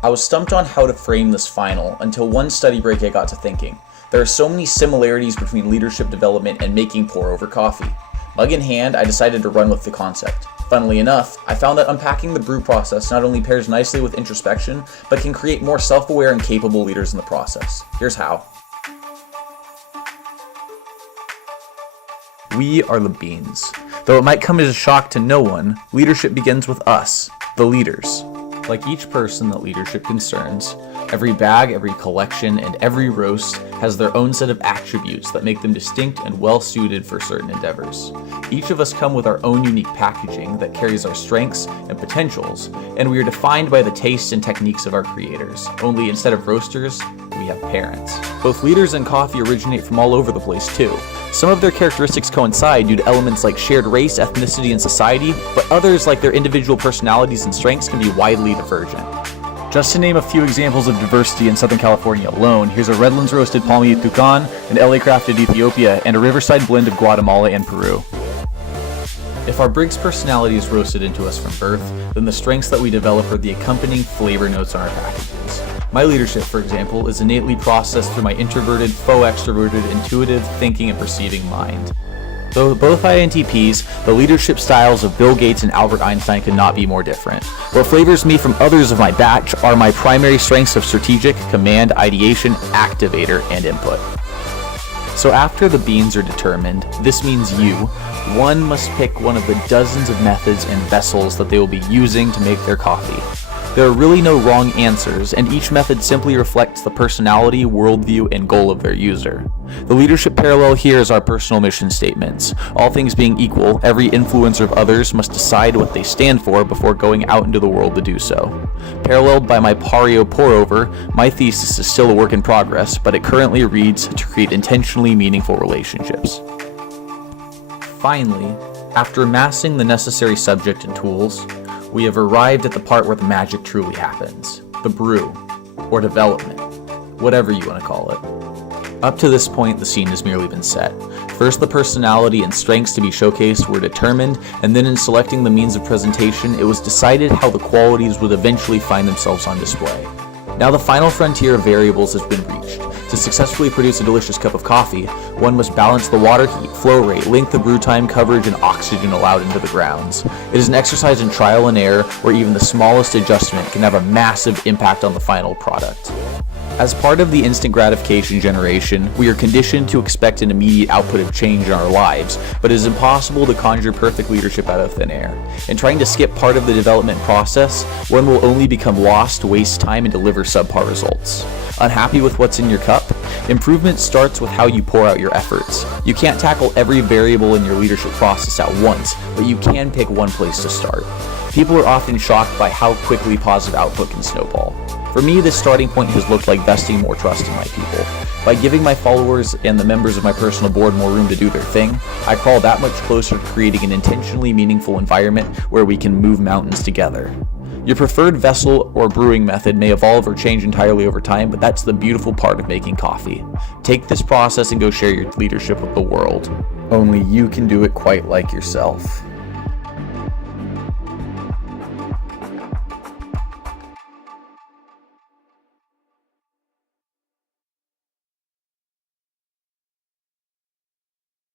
I was stumped on how to frame this final until one study break I got to thinking. There are so many similarities between leadership development and making pour-over coffee. Mug in hand, I decided to run with the concept. Funnily enough, I found that unpacking the brew process not only pairs nicely with introspection, but can create more self-aware and capable leaders in the process. Here's how. We are the beans. Though it might come as a shock to no one, leadership begins with us, the leaders. Like each person that leadership concerns, every bag, every collection, and every roast has their own set of attributes that make them distinct and well-suited for certain endeavors. Each of us come with our own unique packaging that carries our strengths and potentials, and we are defined by the tastes and techniques of our creators. Only instead of roasters, we have parents. Both leaders and coffee originate from all over the place too. Some of their characteristics coincide due to elements like shared race, ethnicity, and society, but others, like their individual personalities and strengths, can be widely divergent. Just to name a few examples of diversity in Southern California alone, here's a Redlands roasted Palmy Tucan, an LA crafted Ethiopia, and a Riverside blend of Guatemala and Peru. If our Briggs personality is roasted into us from birth, then the strengths that we develop are the accompanying flavor notes on our packages. My leadership, for example, is innately processed through my introverted, faux extroverted, intuitive, thinking and perceiving mind. Though both INTPs, the leadership styles of Bill Gates and Albert Einstein could not be more different. What flavors me from others of my batch are my primary strengths of strategic, command, ideation, activator, and input. So after the beans are determined, this means one must pick one of the dozens of methods and vessels that they will be using to make their coffee. There are really no wrong answers, and each method simply reflects the personality, worldview, and goal of their user. The leadership parallel here is our personal mission statements. All things being equal, every influencer of others must decide what they stand for before going out into the world to do so. Paralleled by my Pario pour-over, my thesis is still a work in progress, but it currently reads to create intentionally meaningful relationships. Finally, after amassing the necessary subject and tools, we have arrived at the part where the magic truly happens. The brew, or development, whatever you want to call it. Up to this point, the scene has merely been set. First, the personality and strengths to be showcased were determined, and then in selecting the means of presentation, it was decided how the qualities would eventually find themselves on display. Now the final frontier of variables has been reached. To successfully produce a delicious cup of coffee, one must balance the water heat, flow rate, length of brew time, coverage, and oxygen allowed into the grounds. It is an exercise in trial and error where even the smallest adjustment can have a massive impact on the final product. As part of the instant gratification generation, we are conditioned to expect an immediate output of change in our lives, but it is impossible to conjure perfect leadership out of thin air. In trying to skip part of the development process, one will only become lost, waste time, and deliver subpar results. Unhappy with what's in your cup? Improvement starts with how you pour out your efforts. You can't tackle every variable in your leadership process at once, but you can pick one place to start. People are often shocked by how quickly positive output can snowball. For me, this starting point has looked like vesting more trust in my people. By giving my followers and the members of my personal board more room to do their thing, I crawl that much closer to creating an intentionally meaningful environment where we can move mountains together. Your preferred vessel or brewing method may evolve or change entirely over time, but that's the beautiful part of making coffee. Take this process and go share your leadership with the world. Only you can do it quite like yourself.